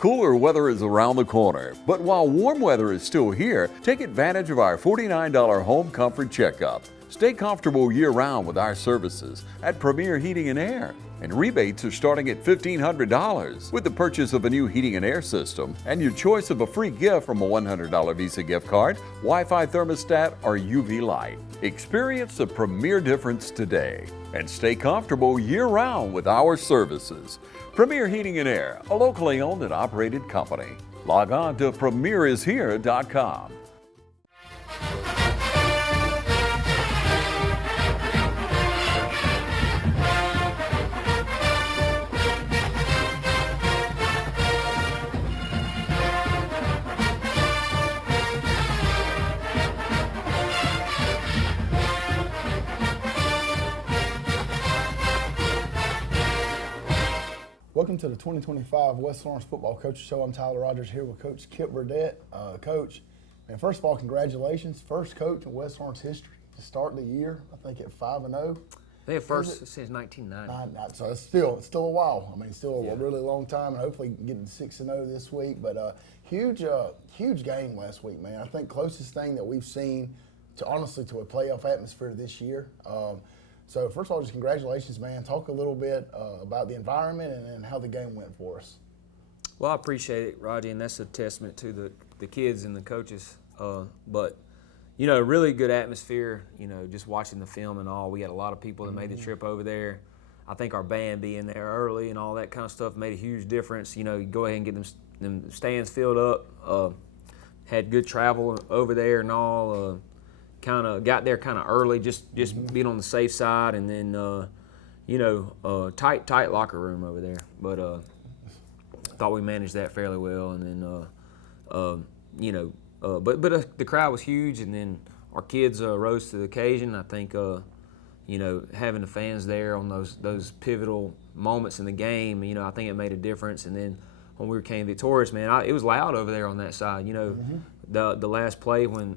Cooler weather is around the corner, but while warm weather is still here, take advantage of our $49 home comfort checkup. Stay comfortable year-round with our services at Premier Heating and Air. And rebates are starting at $1,500 with the purchase of a new heating and air system and your choice of a free gift from a $100 Visa gift card, Wi-Fi thermostat, or UV light. Experience the Premier difference today and stay comfortable year-round with our services. Premier Heating and Air, a locally owned and operated company. Log on to premierishere.com. Welcome to the 2025 West Lawrence Football Coaches Show. I'm Tyler Rogers here with Coach Kip Burdett. Coach, and first of all, congratulations. First coach in West Lawrence history to start the year, I think at 5-0. They have first since 1990. So it's still a while. I mean, still a really long time, and hopefully getting 6-0 this week. But huge game last week, man. I think closest thing that we've seen to a playoff atmosphere this year. So first of all, just congratulations, man. Talk a little bit about the environment and how the game went for us. Well, I appreciate it, Roddy, and that's a testament to the kids and the coaches. But, you know, really good atmosphere, you know, just watching the film and all. We had a lot of people that made the trip over there. I think our band being there early and all that kind of stuff made a huge difference. You know, you go ahead and get them stands filled up. Had good travel over there and all. Kind of got there kind of early, just being on the safe side, and then tight locker room over there. But thought we managed that fairly well, and then but the crowd was huge, and then our kids rose to the occasion. I think having the fans there on those pivotal moments in the game, you know, I think it made a difference. And then when we became victorious, man, it was loud over there on that side, you know. The last play when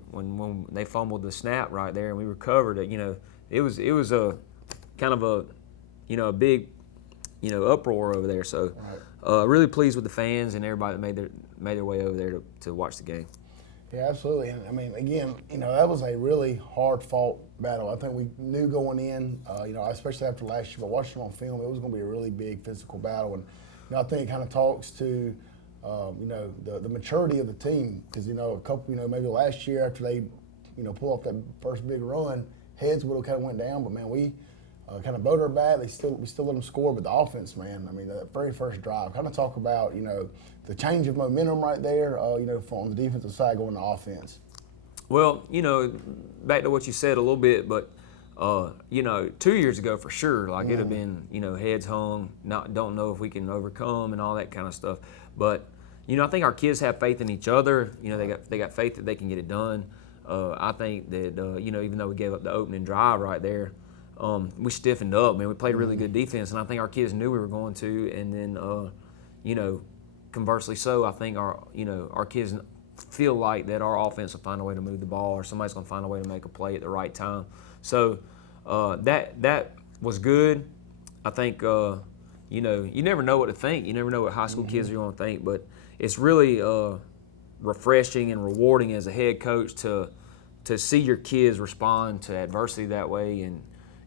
they fumbled the snap right there and we recovered it, you know, it was a kind of a big, uproar over there. So really pleased with the fans and everybody that made their way over there to watch the game. Yeah, absolutely. And I mean, again, that was a really hard-fought battle. I think we knew going in, especially after last year, but watching them on film, it was going to be a really big physical battle. And I think it kind of talks to the maturity of the team, because a couple, maybe last year after they, pull off that first big run, heads would have kind of went down. But man, we kind of bowed our bat. We still let them score, but the offense, man. I mean, the very first drive. Kind of talk about the change of momentum right there. On the defensive side going to offense. Well, back to what you said a little bit, but 2 years ago for sure, like it'd have been heads hung, don't know if we can overcome and all that kind of stuff. But I think our kids have faith in each other. They got faith that they can get it done. I think that even though we gave up the opening drive right there, we stiffened up. Man, we played really good defense, and I think our kids knew we were going to. And then conversely, so I think our kids feel like that our offense will find a way to move the ball, or somebody's going to find a way to make a play at the right time. So that was good. I think you never know what to think. You never know what high school kids are going to think, but it's really refreshing and rewarding as a head coach to see your kids respond to adversity that way.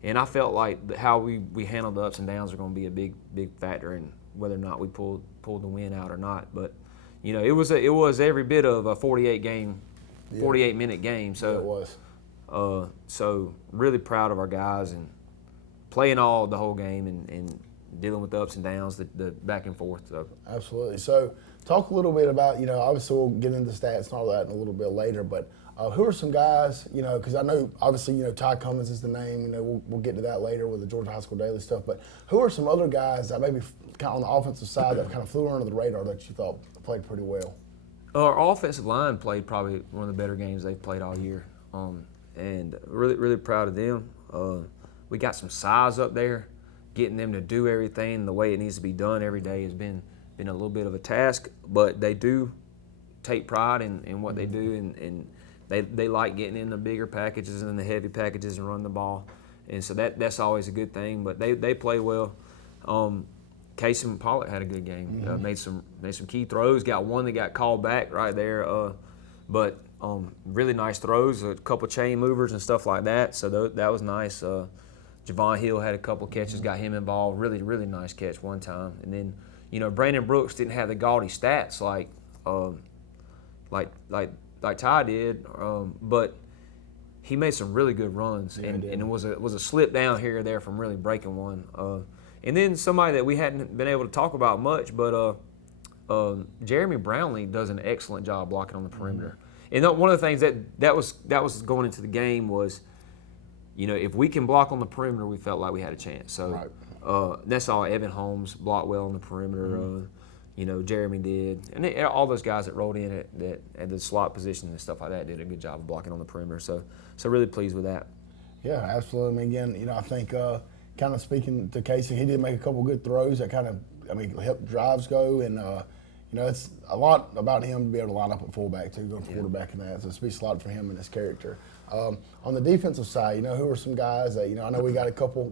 And I felt like how we handled the ups and downs are going to be a big factor in whether or not we pulled the win out or not. But it was every bit of a 48-minute game. So yeah, it was. So really proud of our guys and playing the whole game and dealing with the ups and downs, the back and forth. So. Absolutely. So talk a little bit about, obviously we'll get into the stats and all that in a little bit later, but who are some guys, because I know obviously, Ty Cummins is the name, we'll get to that later with the Georgia High School Daily stuff, but who are some other guys that maybe kind of on the offensive side that kind of flew under the radar that you thought played pretty well? Our offensive line played probably one of the better games they've played all year, and really, really proud of them. We got some size up there. Getting them to do everything the way it needs to be done every day has been a little bit of a task, but they do take pride in what they do, and they like getting in the bigger packages and the heavy packages and run the ball, and so that's always a good thing. But they play well. Casey Pollock had a good game. Made some key throws. Got one that got called back right there. But really nice throws. A couple chain movers and stuff like that. So that was nice. Javon Hill had a couple catches. Got him involved. Really, really nice catch one time. And then, Brandon Brooks didn't have the gaudy stats like Ty did, but he made some really good runs, and it was a slip down here or there from really breaking one. And then somebody that we hadn't been able to talk about much, but Jeremy Brownlee does an excellent job blocking on the perimeter. And one of the things that was going into the game was, if we can block on the perimeter, we felt like we had a chance. So that's all. Evan Holmes blocked well on the perimeter. Jeremy did, and all those guys that rolled in at the slot position and stuff like that did a good job of blocking on the perimeter. So really pleased with that. Yeah, absolutely. I mean, again, I think kind of speaking to Casey, he did make a couple good throws that kind of, helped drives go, and it's a lot about him to be able to line up at fullback too, going quarterback and that. So it speaks a lot for him and his character. On the defensive side, who are some guys that, I know we got a couple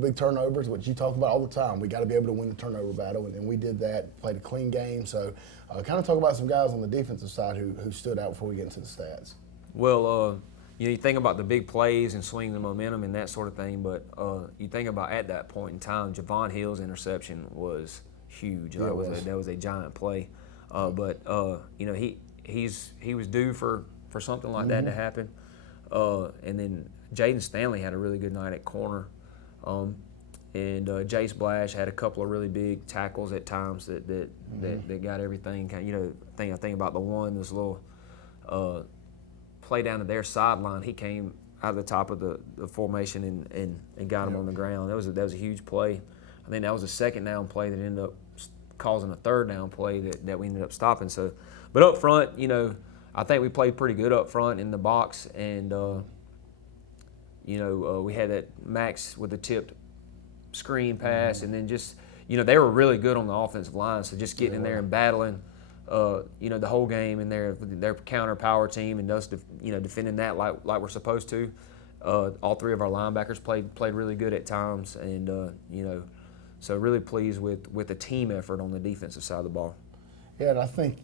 big turnovers, which you talk about all the time. We got to be able to win the turnover battle, and we did that, played a clean game. So kind of talk about some guys on the defensive side who stood out before we get into the stats. Well, you think about the big plays and swinging the momentum and that sort of thing, but you think about at that point in time, Javon Hill's interception was huge. That was a giant play. But he was due for something like that to happen. And then Jaden Stanley had a really good night at corner. And Jace Blash had a couple of really big tackles at times that got everything. I think about the one, this little play down to their sideline. He came out of the top of the formation and got him on the ground. That was a huge play. I think that was a second down play that ended up causing a third down play that we ended up stopping. So, but up front, I think we played pretty good up front in the box, and we had that Max with the tipped screen pass, and then just they were really good on the offensive line. So just getting in there and battling, the whole game in their counter power team, and us, defending that like we're supposed to. All three of our linebackers played really good at times, and so really pleased with the team effort on the defensive side of the ball. Yeah, and I think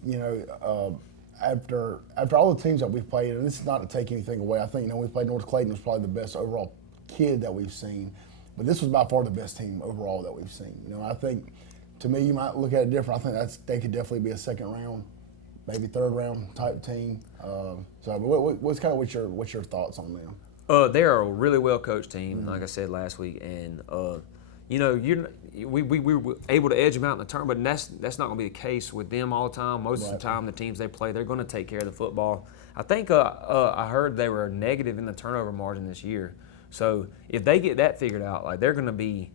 after all the teams that we've played, and this is not to take anything away, I think we played North Clayton was probably the best overall kid that we've seen, but this was by far the best team overall that we've seen. I think to me you might look at it different. I think they could definitely be a second round, maybe third round type team. But what's your thoughts on them? They are a really well coached team, like I said last week, and we were able to edge them out in the turn, but that's not going to be the case with them all the time. Most of the time, the teams they play, they're going to take care of the football. I think I heard they were negative in the turnover margin this year. So if they get that figured out, they're going to be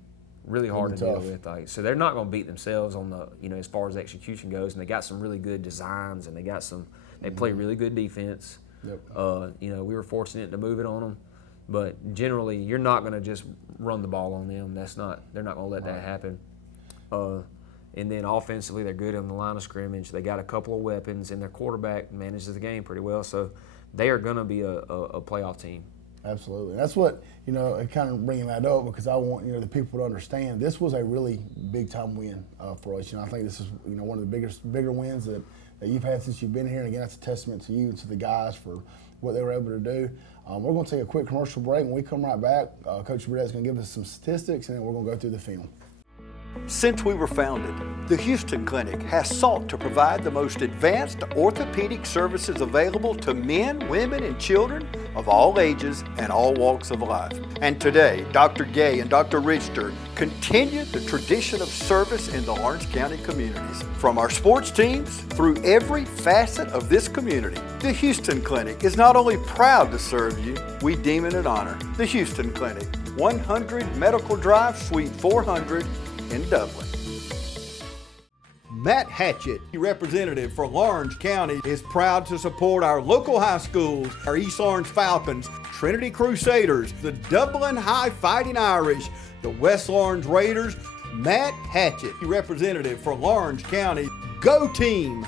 really hard to deal with. So they're not going to beat themselves on the as far as execution goes. And they got some really good designs, and they play really good defense. Yep. We were fortunate to move it on them. But generally, you're not going to just run the ball on them. They're not going to let that happen. And then offensively, they're good on the line of scrimmage. They got a couple of weapons, and their quarterback manages the game pretty well. So they are going to be a playoff team. Absolutely. That's what, kind of bringing that up, because I want, the people to understand this was a really big-time win for us. I think this is, one of the bigger wins that you've had since you've been here. And, again, that's a testament to you and to the guys for what they were able to do. We're going to take a quick commercial break. When we come right back, Coach Burdett's going to give us some statistics, and then we're going to go through the film. Since we were founded, the Houston Clinic has sought to provide the most advanced orthopedic services available to men, women, and children of all ages and all walks of life. And today, Dr. Gay and Dr. Richter continue the tradition of service in the Lawrence County communities. From our sports teams through every facet of this community, the Houston Clinic is not only proud to serve you, we deem it an honor. The Houston Clinic, 100 Medical Drive, Suite 400, in Dublin. Matt Hatchett, representative for Lawrence County, is proud to support our local high schools, our East Lawrence Falcons, Trinity Crusaders, the Dublin High Fighting Irish, the West Lawrence Raiders. Matt Hatchett, representative for Lawrence County. Go team!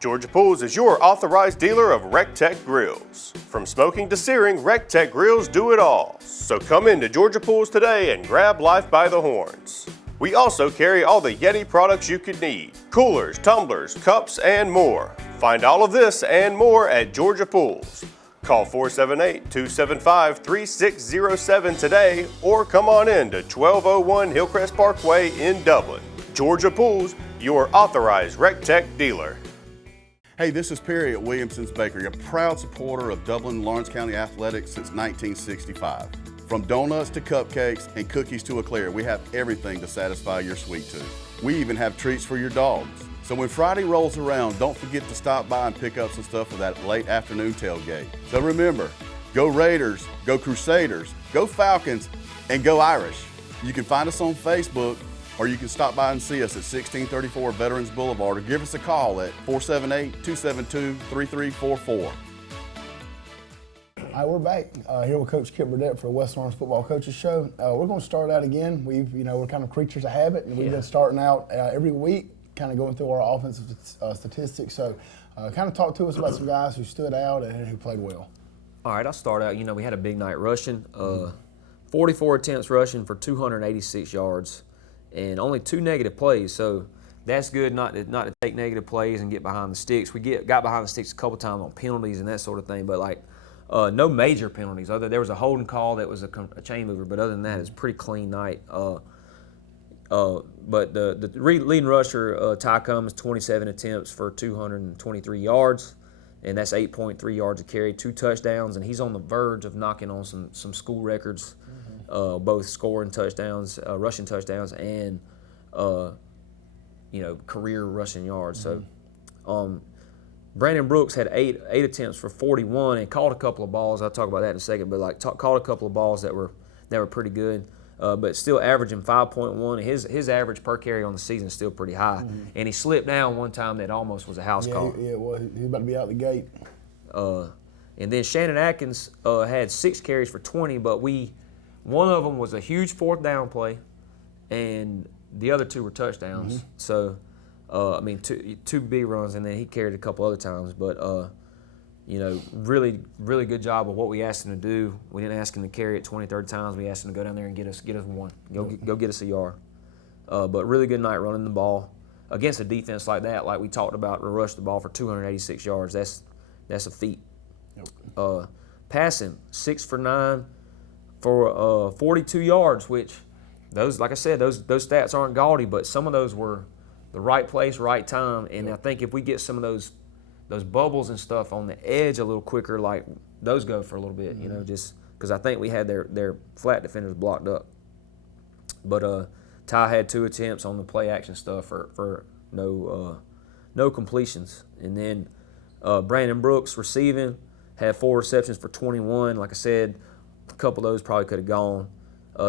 Georgia Pools is your authorized dealer of RecTech grills. From smoking to searing, RecTech grills do it all. So come into Georgia Pools today and grab life by the horns. We also carry all the Yeti products you could need: coolers, tumblers, cups, and more. Find all of this and more at Georgia Pools. Call 478-275-3607 today or come on in to 1201 Hillcrest Parkway in Dublin. Georgia Pools, your authorized RecTech dealer. Hey, this is Perry at Williamson's Bakery, a proud supporter of Dublin and Lawrence County athletics since 1965. From donuts to cupcakes and cookies to eclair, we have everything to satisfy your sweet tooth. We even have treats for your dogs. So when Friday rolls around, don't forget to stop by and pick up some stuff for that late afternoon tailgate. So remember, go Raiders, go Crusaders, go Falcons, and go Irish. You can find us on Facebook, or you can stop by and see us at 1634 Veterans Boulevard, or give us a call at 478-272-3344. All right, we're back here with Coach Kip Burdett for the West Lawrence Football Coaches Show. We're going to start out again. We're kind of creatures of habit, and we've been starting out every week, kind of going through our offensive statistics. So, kind of talk to us about some guys who stood out and who played well. All right, I'll start out. We had a big night rushing, 44 attempts rushing for 286 yards, and only 2 negative plays. So that's good not to take negative plays and get behind the sticks. We got behind the sticks a couple times on penalties and that sort of thing, but no major penalties. There was a holding call that was a chain mover, but other than that, it's a pretty clean night. But the leading rusher, Ty Cummins, 27 attempts for 223 yards, and that's 8.3 yards a carry, 2 touchdowns, and he's on the verge of knocking on some school records, both scoring touchdowns, rushing touchdowns, and career rushing yards. So, Brandon Brooks had eight attempts for 41 and caught a couple of balls. I'll talk about that in a second, but caught a couple of balls that were pretty good. But still averaging 5.1. His average per carry on the season is still pretty high. And he slipped down one time that almost was a house call. Yeah, well, he's about to be out the gate. And then Shannon Atkins had 6 carries for 20, but one of them was a huge 4th down play, and the other 2 were touchdowns. So, two big runs, and then he carried a couple other times. But really, really good job of what we asked him to do. We didn't ask him to carry it 20, 30 times. We asked him to go down there and get us one. Go get us a yard. But really good night running the ball against a defense like that. Like we talked about, to rush the ball for 286 yards. That's a feat. Yep. Passing 6 for 9 for 42 yards, which those, like I said, those stats aren't gaudy, but some of those were the right place, right time. And I think if we get some of those bubbles and stuff on the edge a little quicker, like those go for a little bit, just because I think we had their flat defenders blocked up. But Ty had 2 attempts on the play action stuff for no completions. And then Brandon Brooks receiving had 4 receptions for 21. Like I said, a couple of those probably could have gone.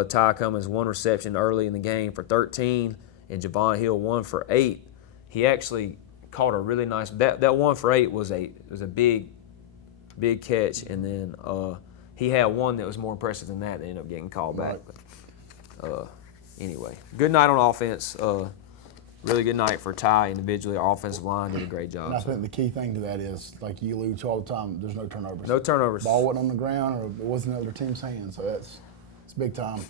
Ty Cummins 1 reception early in the game for 13, and Javon Hill 1 for 8. He actually caught a really nice. That 1 for 8 was a big catch, and then he had one that was more impressive than that ended up getting called back. But, anyway, good night on offense. Really good night for Ty individually. Our offensive line did a great job. And I think the key thing to that is, like you allude to all the time, there's no turnovers. No turnovers. Ball wasn't on the ground, or it wasn't in the other team's hands, so it's big time.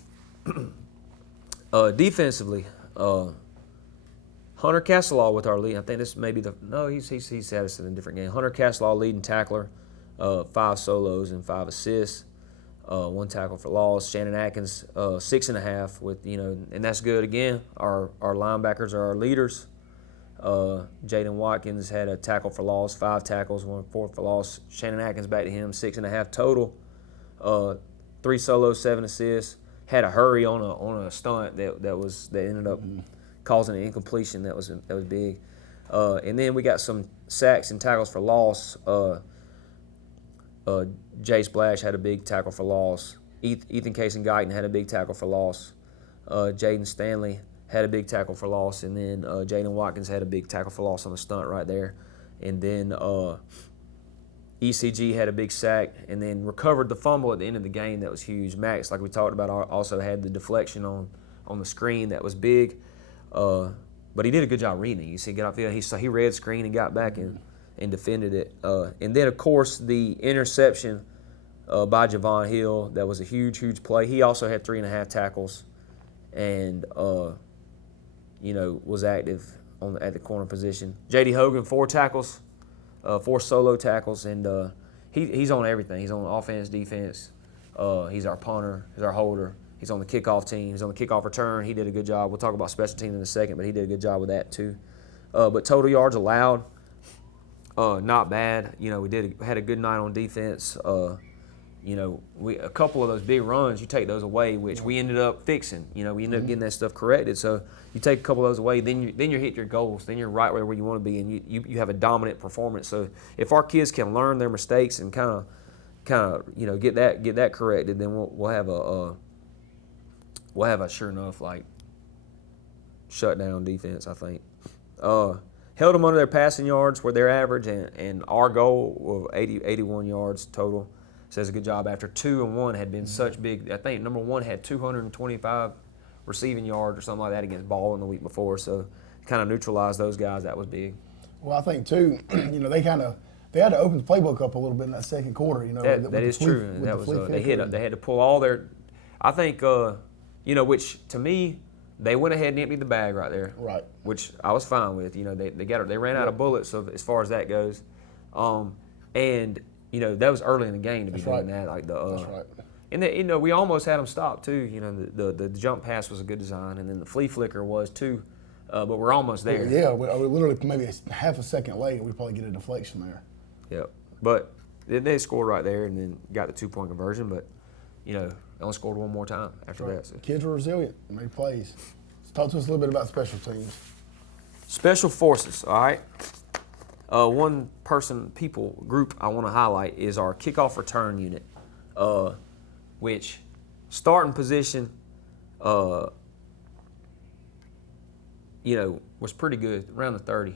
Defensively, Hunter Castelaw with our lead. I think this may be he's had us in a different game. Hunter Castelaw leading tackler, 5 solos and 5 assists, 1 tackle for loss. Shannon Atkins 6.5 with and that's good again. Our linebackers are our leaders. Jaden Watkins had a tackle for loss, 5 tackles, 1 for loss. Shannon Atkins back to him, 6.5 total. 3 solos, 7 assists. Had a hurry on a stunt that ended up causing an incompletion. That was big. And then we got some sacks and tackles for loss. Jay Splash had a big tackle for loss. Ethan Casey-Guyton had a big tackle for loss. Jaden Stanley had a big tackle for loss. And then Jaden Watkins had a big tackle for loss on the stunt right there. And then ECG had a big sack and then recovered the fumble at the end of the game. That was huge. Max, like we talked about, also had the deflection on the screen. That was big. But he did a good job reading it. You see, get off field. He read screen and got back and defended it. And then, of course, the interception by Javon Hill. That was a huge, huge play. He also had 3.5 tackles. And was active at the corner position. J.D. Hogan, 4 tackles, 4 solo tackles, and he's on everything. He's on offense, defense. He's our punter. He's our holder. He's on the kickoff team. He's on the kickoff return. He did a good job. We'll talk about special teams in a second, but he did a good job with that too. But total yards allowed, not bad. We had a good night on defense. A couple of those big runs, you take those away, which we ended up fixing. We ended up getting that stuff corrected. So you take a couple of those away, then you're hitting your goals. Then you're right where you want to be, and you have a dominant performance. So if our kids can learn their mistakes and kind of get that corrected, then we'll have a sure enough shutdown defense, I think. Held them under their passing yards where they're average, and our goal of 81 yards total. Says a good job after 2 and 1 had been such big. I think number 1 had 225 receiving yards or something like that against Ball in the week before. So kind of neutralized those guys. That was big. Well, I think too, they had to open the playbook up a little bit in that second quarter. That is true. That was they had to pull all their. I think which to me they went ahead and emptied the bag right there. Right. Which I was fine with. They ran out of bullets as far as that goes, and. That was early in the game to be doing that. That's right. And we almost had them stopped too. The jump pass was a good design, and then the flea flicker was too. But we're almost there. Yeah, we literally maybe half a second late, we probably get a deflection there. Yep. But they scored right there, and then got the 2-point conversion. But they only scored one more time after that. So. Kids were resilient, made plays. So talk to us a little bit about special teams. Special forces. All right. One people group I want to highlight is our kickoff return unit, which starting position, was was pretty good, around the 30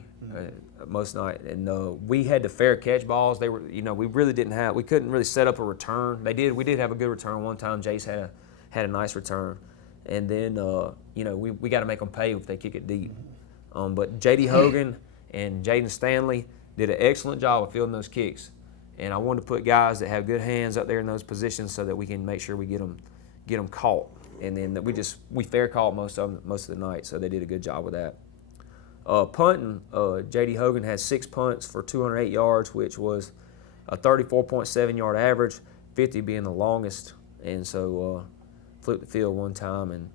most night. And we had to fair catch balls. They were, we really we couldn't really set up a return. We did have a good return one time. Jace had a nice return, and then we got to make them pay if they kick it deep. But J.D. Hogan and Jaden Stanley did an excellent job of fielding those kicks. And I wanted to put guys that have good hands up there in those positions so that we can make sure we get them caught. And then we fair caught most of the night, so they did a good job with that. Punting, J.D. Hogan had 6 punts for 208 yards, which was a 34.7 yard average, 50 being the longest. And so flipped the field one time, and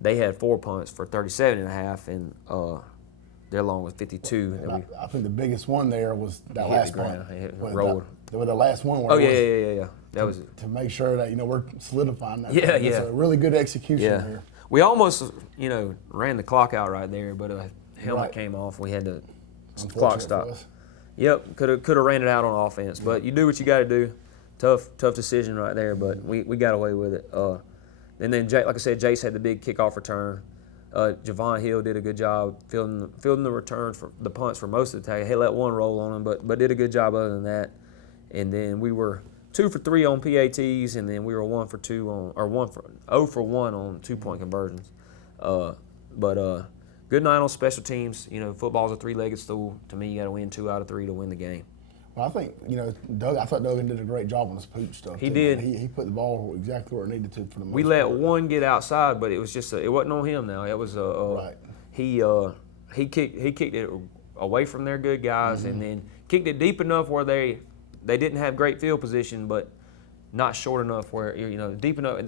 they had 4 punts for 37.5, and their long was 52. I think the biggest one there was that last punt. Rolled. The last one. Yeah. That was to make sure that we're solidifying that. Yeah. It's a really good execution here. We almost ran the clock out right there, but a helmet came off. We had to clock stop. Yep, could have ran it out on offense, but you do what you got to do. Tough decision right there, but we got away with it. And then, like I said, Jace had the big kickoff return. Javon Hill did a good job fielding the returns for the punts for most of the time. He let one roll on him, but did a good job other than that. And then we were 2 for 3 on PATs, and then we were 0 for 1 on 2-point conversions. But good night on special teams. Football's a 3-legged stool. To me, you got to win 2 out of 3 to win the game. Well, I think I thought Duggan did a great job on his pooch stuff. He did. He put the ball exactly where it needed to for the most We let one get outside, but it was just it wasn't on him. Now it was right. He kicked it away from their good guys, and then kicked it deep enough where they didn't have great field position, but not short enough where deep enough,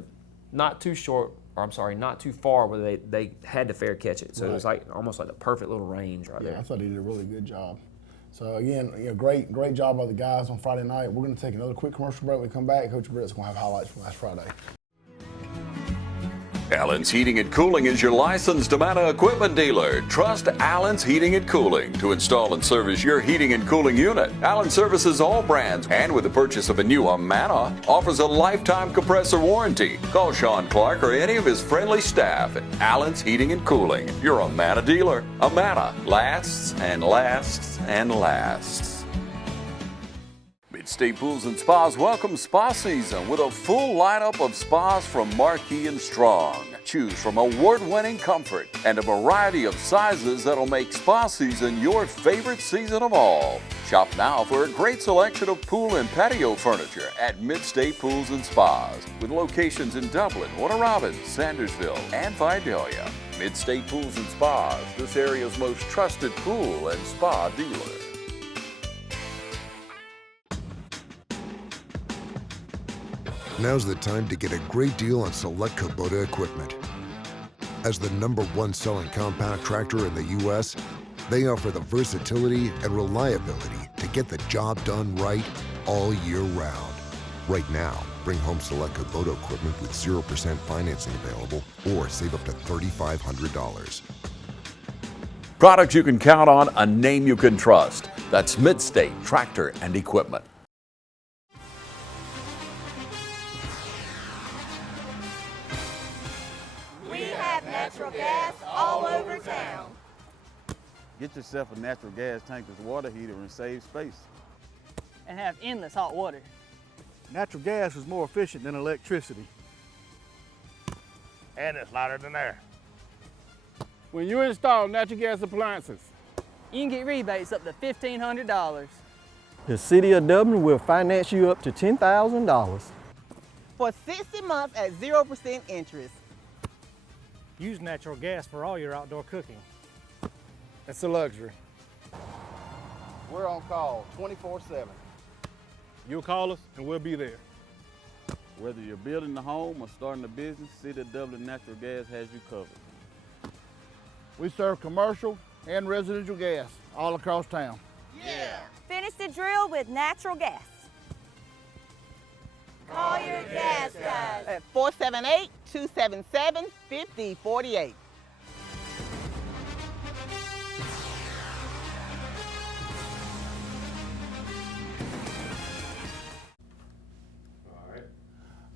not too short. Or I'm sorry, not too far where they had to fair catch it. So It was almost like the perfect little range right there. I thought he did a really good job. So again, great job by the guys on Friday night. We're going to take another quick commercial break. When we come back, Coach Britt's going to have highlights from last Friday. Allen's Heating and Cooling is your licensed Amana equipment dealer. Trust Allen's Heating and Cooling to install and service your heating and cooling unit. Allen services all brands, and with the purchase of a new Amana, offers a lifetime compressor warranty. Call Sean Clark or any of his friendly staff at Allen's Heating and Cooling, your Amana dealer. Amana lasts and lasts and lasts. Mid-State Pools and Spas welcomes spa season with a full lineup of spas from Marquee and Strong. Choose from award-winning comfort and a variety of sizes that'll make spa season your favorite season of all. Shop now for a great selection of pool and patio furniture at Mid-State Pools and Spas with locations in Dublin, Warner Robins, Sandersville, and Vidalia. Mid-State Pools and Spas, this area's most trusted pool and spa dealer. Now's the time to get a great deal on select Kubota equipment. As the #1 selling compact tractor in the U.S., they offer the versatility and reliability to get the job done right all year round. Right now, bring home select Kubota equipment with 0% financing available or save up to $3,500. Products you can count on, a name you can trust. That's Mid-State Tractor and Equipment. We have natural gas all over town. Get yourself a natural gas tankless water heater and save space. And have endless hot water. Natural gas is more efficient than electricity. And it's lighter than air. When you install natural gas appliances, You can get rebates up to $1,500. The City of Dublin will finance you up to $10,000. For 60 months at 0% interest. Use natural gas for all your outdoor cooking. it's a luxury. We're on call 24/7. You'll call us and we'll be there. Whether you're building a home or starting a business, City of Dublin Natural Gas has you covered. We serve commercial and residential gas all across town. Finish the drill with natural gas. Call your gas guys. At 478-277-5048.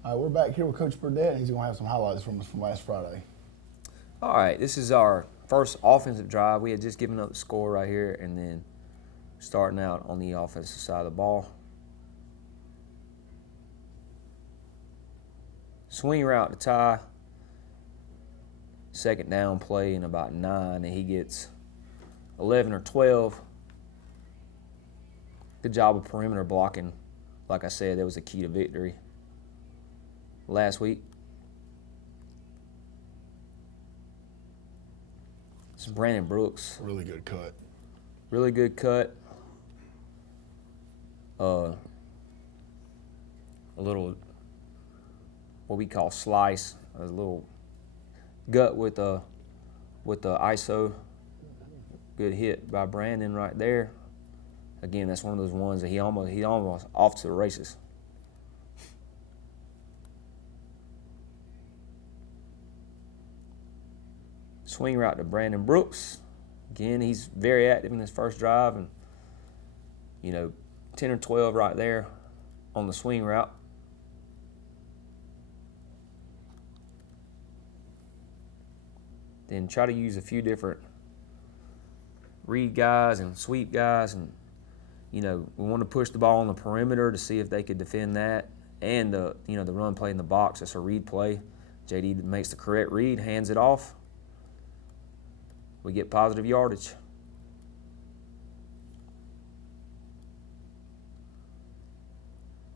All right, we're back here with Coach Burdett, and he's going to have some highlights from us from last Friday. All right, this is our first offensive drive. We had just given up the score right here, and then starting out on the offensive side of the ball. Swing route to Ty. Second down play in about 9, and he gets 11 or 12. Good job of perimeter blocking. Like I said, that was the key to victory last week. This is Brandon Brooks. Really good cut. Really good cut. A little, what we call slice, a little gut with the ISO. Good hit by Brandon right there. Again, that's one of those ones that he almost off to the races. Swing route to Brandon Brooks. Again, he's very active in his first drive, and 10 or 12 right there on the swing route. Then try to use a few different read guys and sweep guys, and we want to push the ball on the perimeter to see if they could defend that, and the run play in the box. That's a read play. JD makes the correct read, hands it off. We get positive yardage.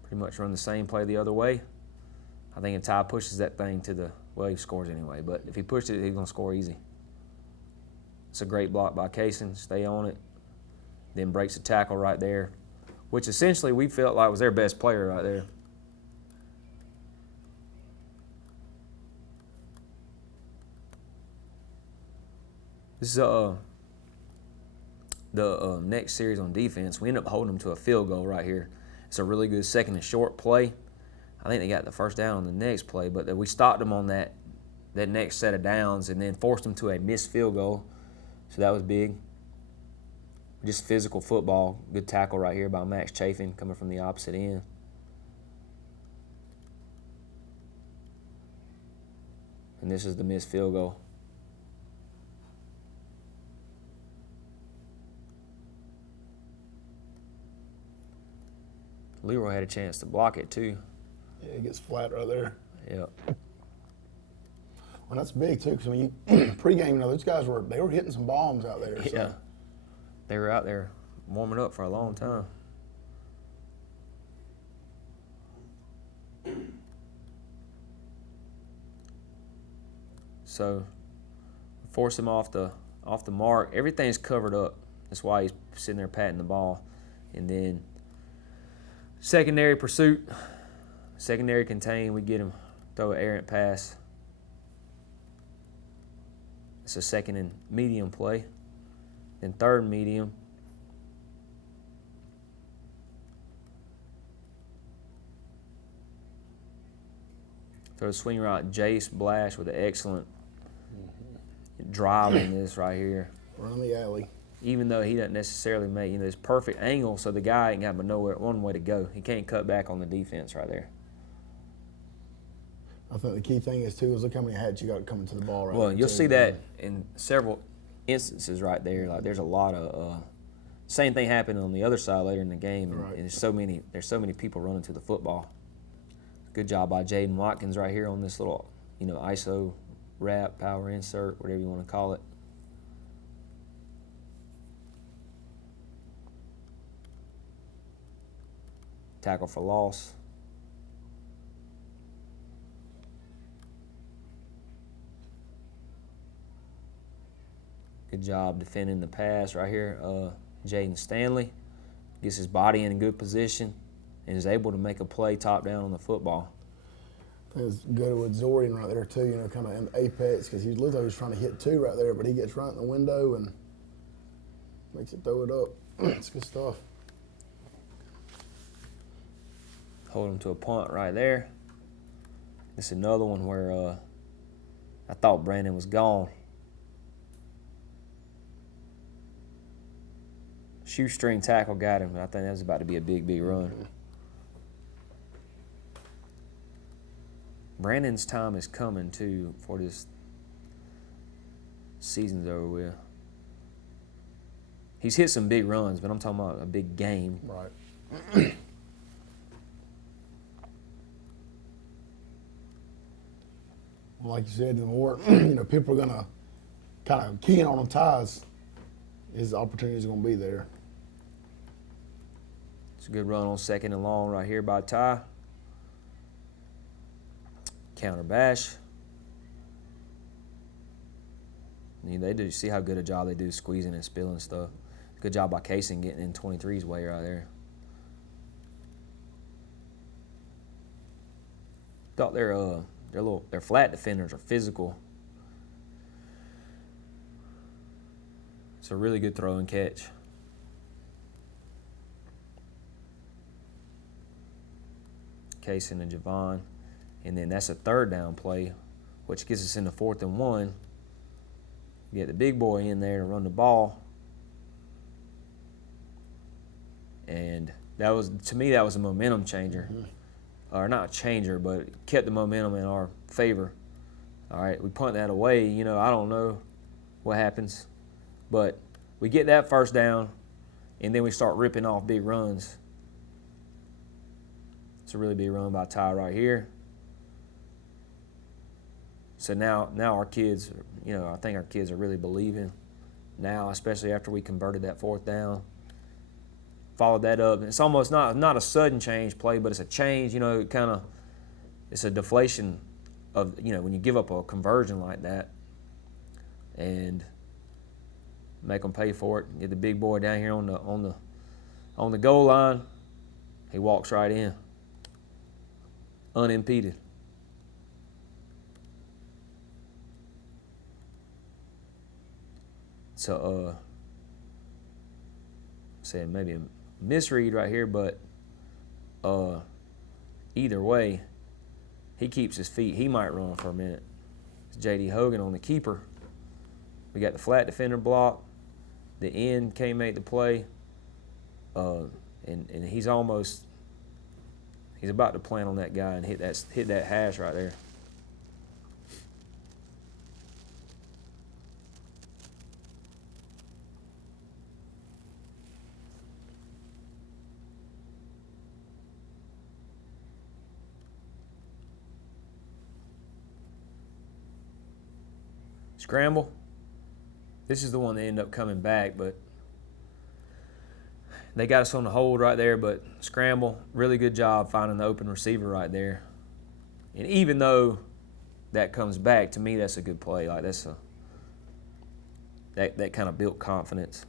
Pretty much run the same play the other way. I think if Ty pushes that thing to he scores anyway, but if he pushed it, he's going to score easy. It's a great block by Kaysen. Stay on it. Then breaks a tackle right there, which essentially we felt like was their best player right there. This is the next series on defense. We end up holding them to a field goal right here. It's a really good second and short play. I think they got the first down on the next play, but we stopped them on that next set of downs and then forced them to a missed field goal. So that was big. Just physical football. Good tackle right here by Max Chafin coming from the opposite end. And this is the missed field goal. Leroy had a chance to block it too. Yeah, it gets flat right there. Yeah. Well, that's big too, because pregame, those guys were hitting some bombs out there. So. Yeah. They were out there warming up for a long time. So force him off the mark. Everything's covered up. That's why he's sitting there patting the ball. And then secondary pursuit, secondary contain, we get him, throw an errant pass. It's a second and medium play. Then third and medium. Throw a swing route, Jace Blash with an excellent drive in this right here. Run the alley. Even though he doesn't necessarily make this perfect angle, so the guy ain't got but one way to go. He can't cut back on the defense right there. I think the key thing is too is look how many hats you got coming to the ball right. Well, you'll see that in several instances right there. Like there's a lot of same thing happened on the other side later in the game, and there's so many people running to the football. Good job by Jaden Watkins right here on this little, ISO wrap, power insert, whatever you want to call it. Tackle for loss. Good job defending the pass right here. Jaden Stanley gets his body in a good position and is able to make a play top down on the football. It was good with Zorian right there too, kind of in the apex, because he looked like he was trying to hit two right there, but he gets right in the window and makes it throw it up. It's good stuff. Hold him to a punt right there. This is another one where I thought Brandon was gone. Shoestring tackle got him, and I think that was about to be a big, big run. Brandon's time is coming, too, before this season's over with. He's hit some big runs, but I'm talking about a big game. Right. Well, like you said, the more people are gonna kind of key in on the ties, his opportunity is gonna be there. It's a good run on second and long right here by Ty. Counter bash. They do see how good a job they do squeezing and spilling stuff. Good job by Casey getting in 23's way right there. Thought their flat defenders are physical. It's a really good throw and catch. Casey and Javon. And then that's a third down play, which gets us into 4th and 1. Get the big boy in there to run the ball. And that was, to me, that was a momentum changer. Or not a changer, but it kept the momentum in our favor. All right, we punt that away. I don't know what happens. But we get that first down, and then we start ripping off big runs. It's a really big run by Ty right here. So now our kids, I think our kids are really believing now, especially after we converted that 4th down. Followed that up. And it's almost not a sudden change play, but it's a change, it's a deflation of, when you give up a conversion like that and make them pay for it. Get the big boy down here on the goal line. He walks right in, unimpeded. So, saying maybe a misread right here, but either way, he keeps his feet. He might run for a minute. It's J.D. Hogan on the keeper. We got the flat defender block. The end can't make the play. And he's about to plant on that guy and hit that hash right there. Scramble. This is the one that ended up coming back, but they got us on the hold right there. But scramble, really good job finding the open receiver right there. And even though that comes back, to me that's a good play. Like that kind of built confidence.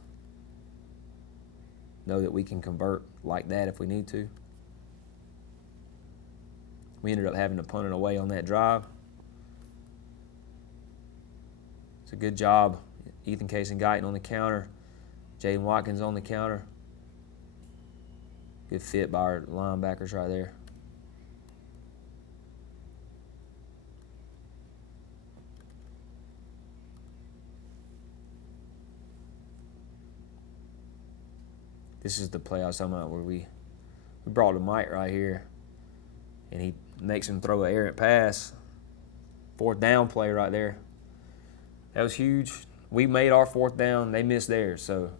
Know that we can convert like that if we need to. We ended up having to punt it away on that drive. It's a good job. Ethan Case and Guyton on the counter. Jaden Watkins on the counter. Good fit by our linebackers right there. This is the play I was talking about where we brought to Mike right here, and he makes him throw an errant pass. 4th down play right there. That was huge. We made our 4th down. They missed theirs, so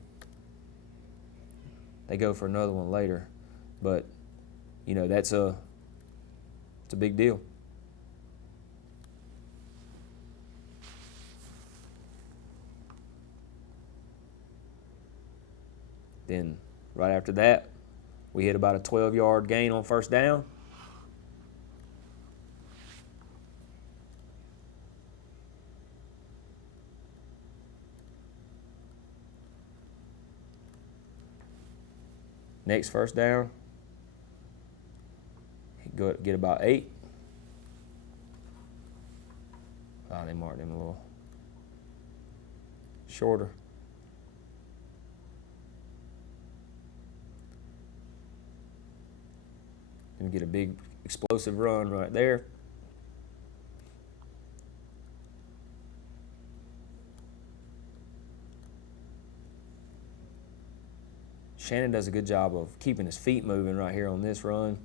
they go for another one later. But, you know, it's a big deal. Then right after that, we hit about a 12-yard gain on 1st down. Next 1st down, get about 8. Oh, they marked him a little shorter. And get a big explosive run right there. Shannon does a good job of keeping his feet moving right here on this run.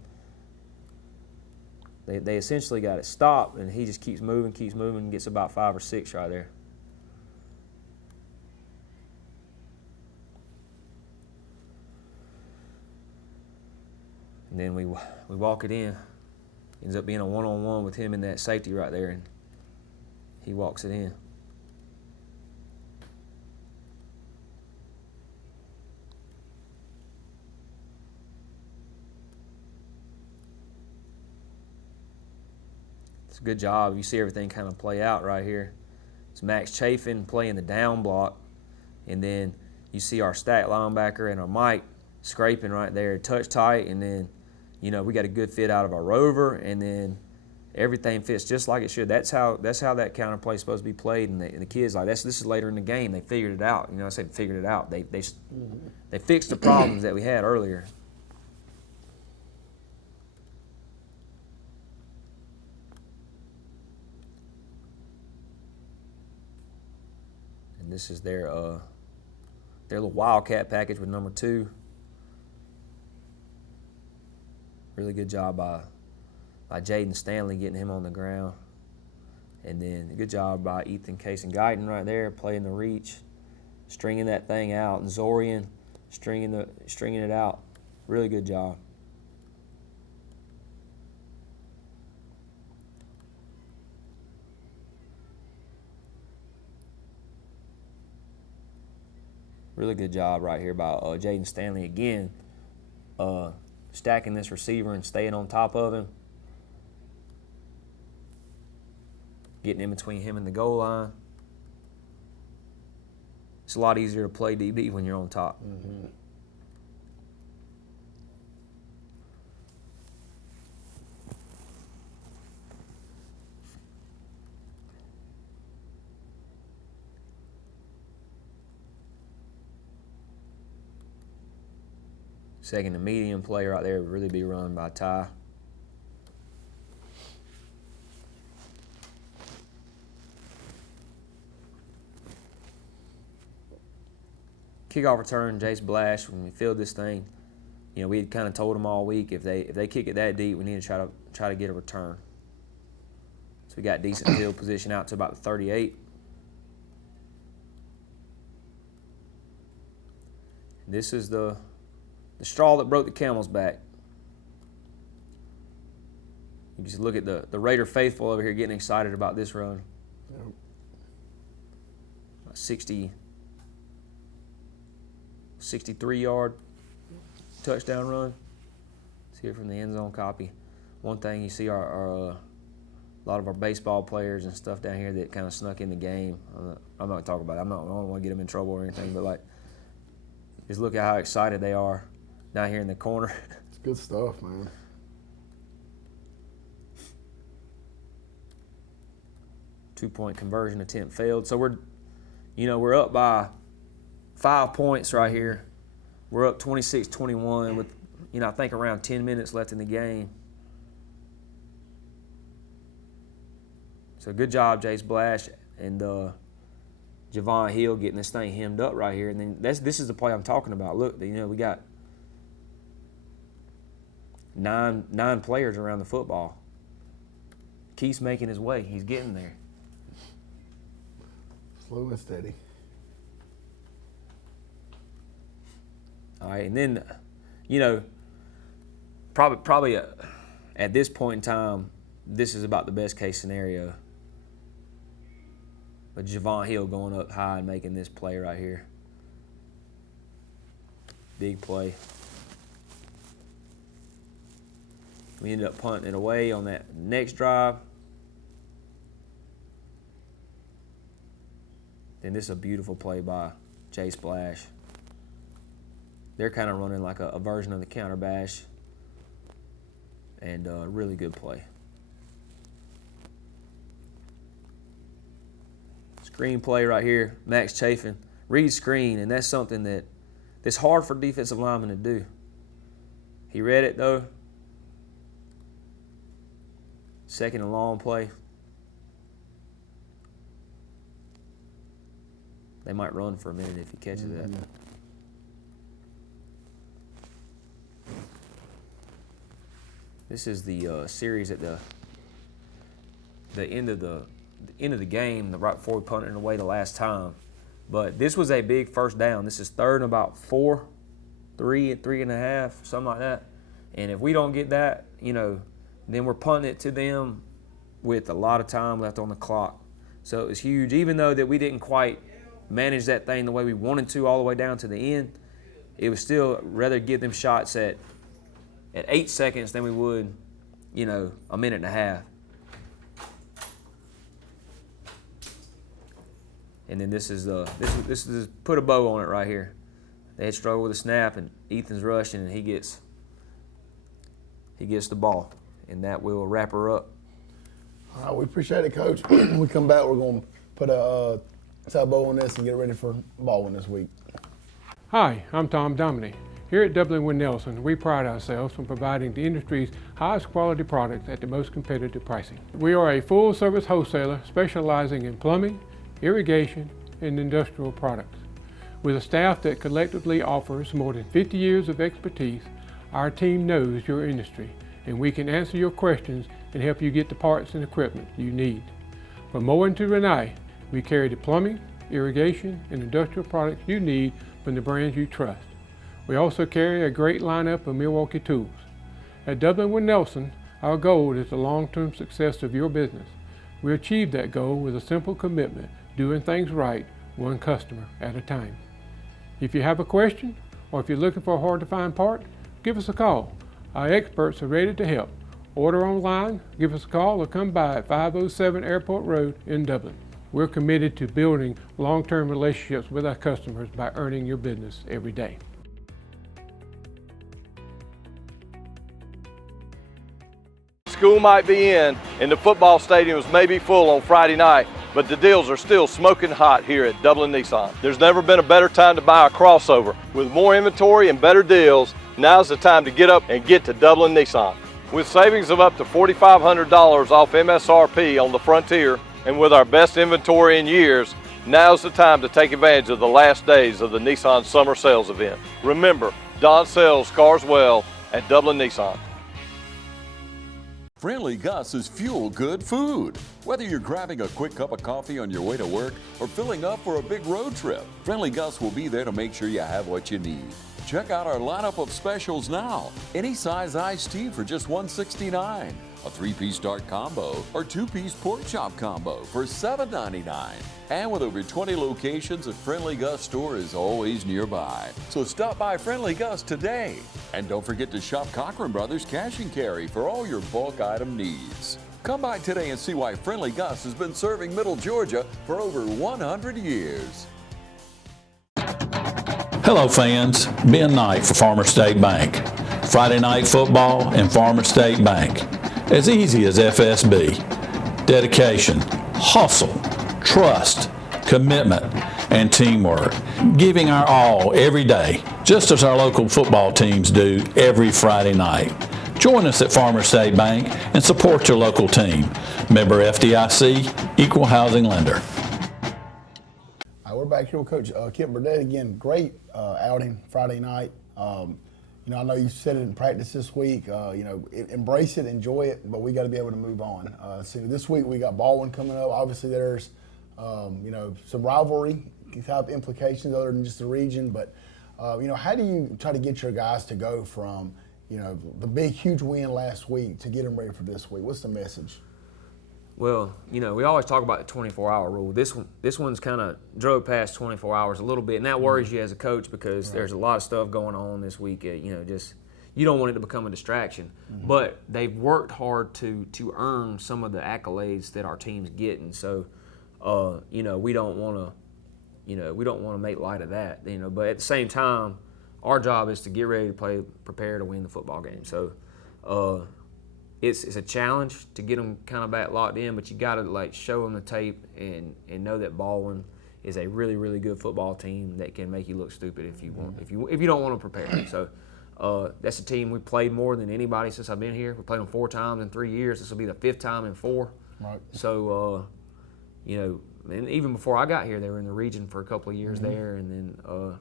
They essentially got it stopped, and he just keeps moving, and gets about 5 or 6 right there. And then we walk it in. Ends up being a one-on-one with him in that safety right there, and he walks it in. It's a good job. You see everything kind of play out right here. It's Max Chafin playing the down block, and then you see our stack linebacker and our Mike scraping right there, touch tight, and then, you know, we got a good fit out of our rover, and then everything fits just like it should. That's how that counter play is supposed to be played, and the kids like this is later in the game. They figured it out. You know, I said figured it out. They fixed the problems that we had earlier. And this is their little Wildcat package with number 2. Really good job by Jaden Stanley getting him on the ground. And then a good job by Ethan Case and Guyton right there, playing the reach, stringing that thing out, and Zorian stringing it out. Really good job. Really good job right here by Jaden Stanley again, stacking this receiver and staying on top of him. Getting in between him and the goal line. It's a lot easier to play DB when you're on top. Mm-hmm. Second and medium play right there would really be run by Ty. Kickoff return, Jace Blash. When we filled this thing, you know, we had kind of told them all week if they kick it that deep, we need to try to get a return. So we got decent field position out to about the 38. This is the straw that broke the camel's back. You just look at the Raider faithful over here getting excited about this run. Yep. 63-yard touchdown run. See it from the end zone copy. One thing you see our a lot of our baseball players and stuff down here that kind of snuck in the game. I'm not talking about it. I don't want to get them in trouble or anything, but like, just look at how excited they are down here in the corner. It's good stuff, man. Two-point conversion attempt failed. So we're up by 5 points right here. We're up 26-21 with, I think around 10 minutes left in the game. So good job, Jace Blash and Javon Hill getting this thing hemmed up right here. And then this is the play I'm talking about. Look, we got nine players around the football. Keith's making his way. He's getting there. Slow and steady. All right, and then, probably at this point in time, this is about the best case scenario. But Javon Hill going up high and making this play right here. Big play. We ended up punting it away on that next drive. Then this is a beautiful play by Jay Splash. They're kind of running like a version of the counter bash. And a really good play. Screen play right here, Max Chafin. Read screen, and that's something that's hard for defensive linemen to do. He read it, though. Second and long play. They might run for a minute if he catches that. This is the series at the end of the game, right before we punted it away the last time. But this was a big first down. This is third and about 4, 3 and a half, something like that. And if we don't get that, then we're punting it to them with a lot of time left on the clock. So it was huge. Even though that we didn't quite manage that thing the way we wanted to all the way down to the end, it was still rather give them shots at 8 seconds than we would, a minute and a half. And then this is put a bow on it right here. They had struggled with the snap, and Ethan's rushing, and he gets the ball, and that will wrap her up. All right, we appreciate it, Coach. When we come back, we're going to put a bow on this and get ready for ball this week. Hi, I'm Tom Dominy. Here at Dublin Wind Nelson, we pride ourselves on providing the industry's highest quality products at the most competitive pricing. We are a full-service wholesaler specializing in plumbing, irrigation, and industrial products. With a staff that collectively offers more than 50 years of expertise, our team knows your industry, and we can answer your questions and help you get the parts and equipment you need. From mowing to Renee, we carry the plumbing, irrigation, and industrial products you need from the brands you trust. We also carry a great lineup of Milwaukee tools. At Dublin Wind Nelson, our goal is the long-term success of your business. We achieve that goal with a simple commitment, doing things right, one customer at a time. If you have a question, or if you're looking for a hard-to-find part, give us a call. Our experts are ready to help. Order online, give us a call, or come by at 507 Airport Road in Dublin. We're committed to building long-term relationships with our customers by earning your business every day. School might be in and the football stadiums may be full on Friday night, but the deals are still smoking hot here at Dublin Nissan. There's never been a better time to buy a crossover. With more inventory and better deals, now's the time to get up and get to Dublin Nissan. With savings of up to $4,500 off MSRP on the Frontier, and with our best inventory in years, now's the time to take advantage of the last days of the Nissan Summer Sales event. Remember, Don sells cars well at Dublin Nissan. Friendly Gus is fuel good food. Whether you're grabbing a quick cup of coffee on your way to work or filling up for a big road trip, Friendly Gus will be there to make sure you have what you need. Check out our lineup of specials now. Any size iced tea for just $1.69. A 3-piece dark combo or 2-piece pork chop combo for $7.99. And with over 20 locations, a Friendly Gus store is always nearby. So stop by Friendly Gus today. And don't forget to shop Cochran Brothers Cash and Carry for all your bulk item needs. Come by today and see why Friendly Gus has been serving Middle Georgia for over 100 years. Hello fans, Ben Knight for Farmer State Bank. Friday night football and Farmer State Bank. As easy as FSB. Dedication, hustle, trust, commitment, and teamwork. Giving our all every day, just as our local football teams do every Friday night. Join us at Farmer State Bank and support your local team. Member FDIC, Equal Housing Lender. We're back here with Coach Kip Burdett again. Great outing Friday night. I know you said it in practice this week. Embrace it, enjoy it, but we got to be able to move on. So this week we got Baldwin coming up. Obviously, there's some rivalry type implications other than just the region. But how do you try to get your guys to go from the big huge win last week to get them ready for this week? What's the message? Well, we always talk about the 24-hour rule. This one's kind of drove past 24 hours a little bit, and that worries you as a coach because there's a lot of stuff going on this week. You don't want it to become a distraction. Mm-hmm. But they've worked hard to earn some of the accolades that our team's getting. So, we don't want to make light of that. But at the same time, our job is to get ready to prepare to win the football game. So. It's a challenge to get them kind of back locked in, but you got to show them the tape and know that Baldwin is a really, really good football team that can make you look stupid if you don't want to prepare. So that's a team we played more than anybody since I've been here. We played them 4 times in 3 years. This will be the 5th time in 4. Right. So and even before I got here, they were in the region for a couple of years there, and then I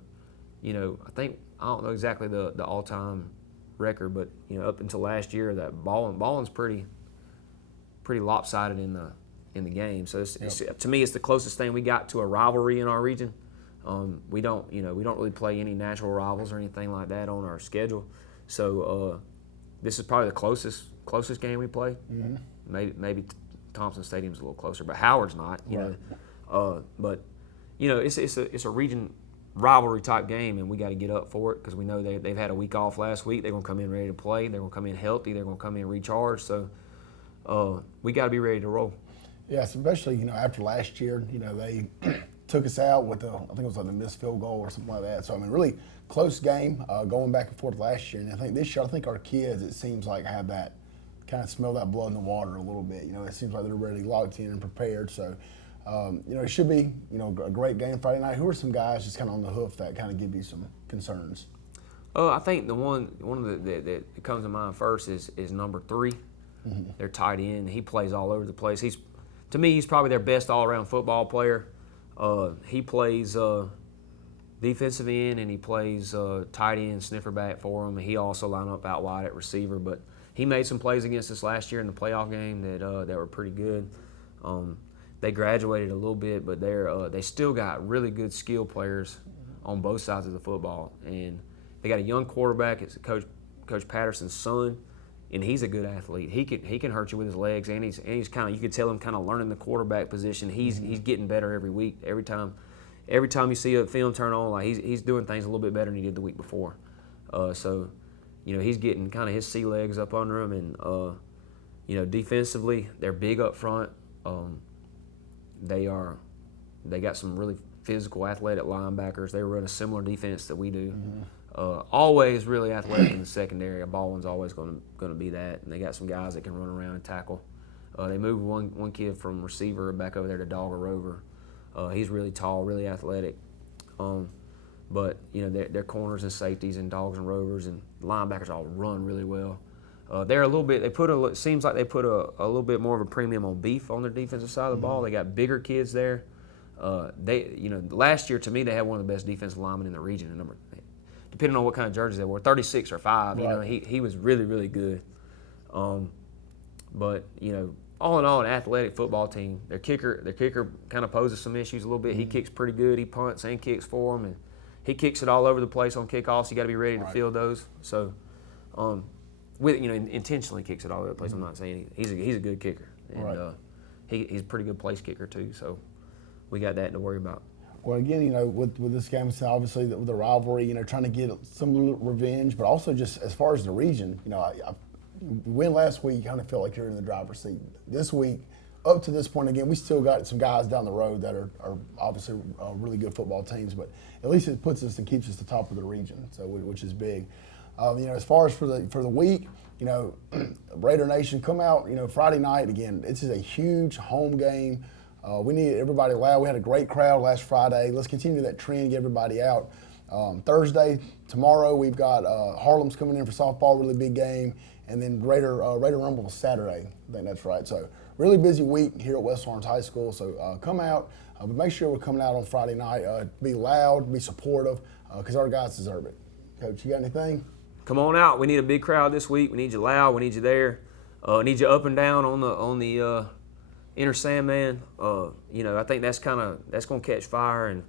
don't know exactly the all-time record, but up until last year, that Baldwin's pretty lopsided in the game. So to me, it's the closest thing we got to a rivalry in our region. We don't really play any natural rivals or anything like that on our schedule. So this is probably the closest game we play. Mm-hmm. Maybe Thompson Stadium's a little closer, but Howard's not. But it's a region rivalry type game, and we got to get up for it because we know they've had a week off last week. They're going to come in ready to play. They're going to come in healthy. They're going to come in recharged. So we got to be ready to roll. Yeah, especially after last year, they took us out with I think it was the missed field goal or something like that. So really close game going back and forth last year. And I think this year, our kids, it seems like have that kind of smell that blood in the water a little bit. It seems like they're really locked in and prepared. So. It should be, a great game Friday night. Who are some guys just kind of on the hoof that kind of give you some concerns? I think the one that comes to mind first is number 3. Mm-hmm. Their tight end. He plays all over the place. To me, he's probably their best all-around football player. He plays defensive end and he plays tight end, sniffer back for him. He also line up out wide at receiver. But he made some plays against us last year in the playoff game that were pretty good. They graduated a little bit, but they still got really good skill players on both sides of the football. And they got a young quarterback. It's Coach Patterson's son, and he's a good athlete. He can hurt you with his legs, and he's kind of, you can tell him kind of learning the quarterback position. He's getting better every week. Every time you see a film turn on, he's doing things a little bit better than he did the week before. So he's getting kind of his sea legs up under him, and defensively they're big up front. They got some really physical, athletic linebackers. They run a similar defense that we do. Mm-hmm. Always really athletic in the secondary. Baldwin's always going to be that. And they got some guys that can run around and tackle. They moved one kid from receiver back over there to Dogger Rover. He's really tall, really athletic. But their corners and safeties and dogs and rovers and linebackers all run really well. They're a little bit. It seems like they put a little bit more of a premium on beef on their defensive side of the ball. They got bigger kids there. Last year to me they had one of the best defensive linemen in the region. Depending on what kind of jerseys they wore, 36 or 5. Right. He was really, really good. But all in all, an athletic football team. Their kicker kind of poses some issues a little bit. Mm-hmm. He kicks pretty good. He punts and kicks for them, and he kicks it all over the place on kickoffs. You got to be ready to field those. So. Intentionally kicks it all over the place. I'm not saying he's a good kicker, and he's a pretty good place kicker too. So we got that to worry about. Well, again, with this game, it's obviously with the rivalry, trying to get some revenge, but also just as far as the region, win last week, you kind of felt like you're in the driver's seat. This week, up to this point, again, we still got some guys down the road that are obviously really good football teams, but at least it puts us and keeps us the top of the region, so which is big. As far as for the week, Raider Nation, come out, Friday night again. This is a huge home game. We need everybody loud. We had a great crowd last Friday. Let's continue that trend, get everybody out. Thursday, tomorrow, we've got Harlem's coming in for softball, really big game, and then Raider Rumble Saturday. I think that's right. So really busy week here at West Orange High School. So come out, but make sure we're coming out on Friday night. Be loud, be supportive, because our guys deserve it. Coach, you got anything? Come on out. We need a big crowd this week. We need you loud. We need you there. Need you up and down on the Inner Sandman. I think that's going to catch fire, and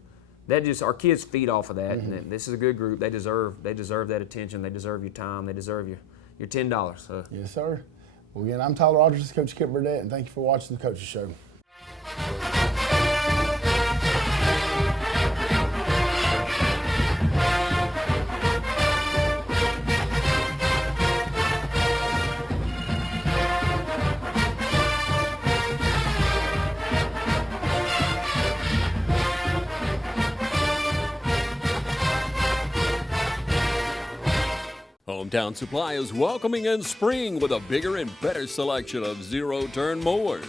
our kids feed off of that. Mm-hmm. And this is a good group. They deserve that attention. They deserve your time. They deserve your $10. So. Yes, sir. Well, again, I'm Tyler Rogers, this is Coach Kip Burdett, and thank you for watching the Coaches Show. Hometown Supply is welcoming in spring with a bigger and better selection of zero-turn mowers,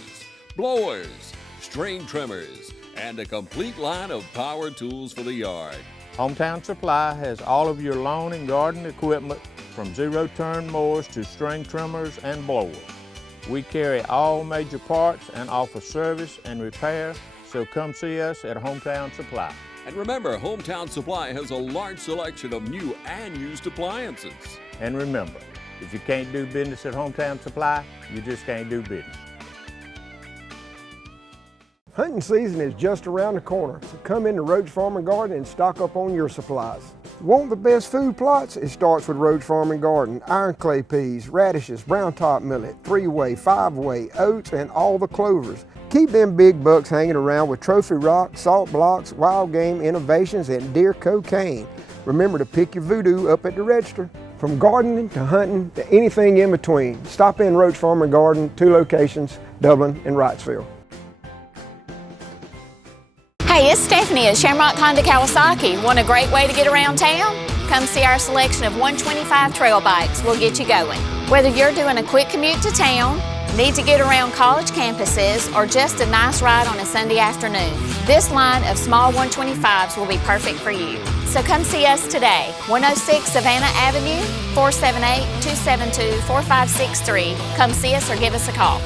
blowers, string trimmers, and a complete line of power tools for the yard. Hometown Supply has all of your lawn and garden equipment from zero-turn mowers to string trimmers and blowers. We carry all major parts and offer service and repair, so come see us at Hometown Supply. And remember, Hometown Supply has a large selection of new and used appliances. And remember, if you can't do business at Hometown Supply, you just can't do business. Hunting season is just around the corner, so come into Roach Farm and Garden and stock up on your supplies. Want the best food plots? It starts with Roach Farm and Garden. Iron clay peas, radishes, brown top millet, 3-way, 5-way, oats, and all the clovers. Keep them big bucks hanging around with trophy rock, salt blocks, wild game innovations, and deer cocaine. Remember to pick your voodoo up at the register. From gardening to hunting to anything in between, stop in Roach Farm and Garden, 2 locations, Dublin and Wrightsville. Hey, it's Stephanie at Shamrock Honda Kawasaki. Want a great way to get around town? Come see our selection of 125 trail bikes. We'll get you going. Whether you're doing a quick commute to town, need to get around college campuses, or just a nice ride on a Sunday afternoon, this line of small 125s will be perfect for you. So come see us today, 106 Savannah Avenue, 478-272-4563. Come see us or give us a call.